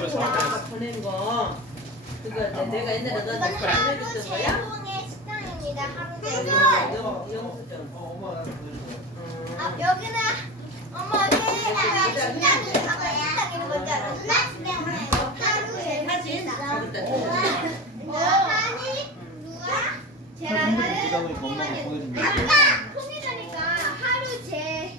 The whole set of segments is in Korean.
아까 보낸 거 그거 아, 내가 옛날에 너한테 보줬던 거야? 식당입니다. 한국 여기는 엄마 케이크랑 식당 있는 건지 알아? 아빠 통일하니까 하루 제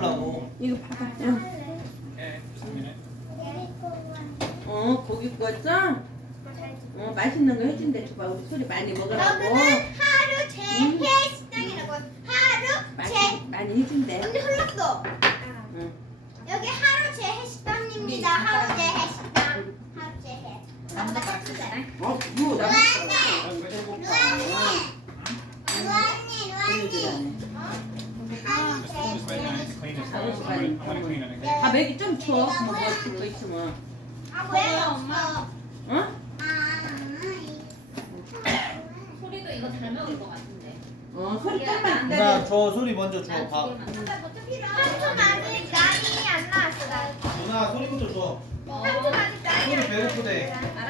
먹고 이거 네. 어, 고기 구웠어? 맛있는 거 해준대. 봐, 우리 소리 많이 먹으라고. 하루 제 해식당이라고. 하루 제. 많이 해준대. 데 흘러도. 여기 하루 제 해식당입니다. 네, 하루 제 해식당. 응. 하루 제 해. 엄마가 주세요. 아, 맥이 좀 추워. 먹어, 그 있으면. 아, 뭐야, 응? 엄마? 응? 아, 음. 소리도 이거 잘 먹을 것 같아. 어 소리 짧 나저 소리 먼저 줘 나, 봐. 한참 아직 라인이 안 나왔어 나. 누나 소리부터 줘. 한참 아직 라인이 소리 배고프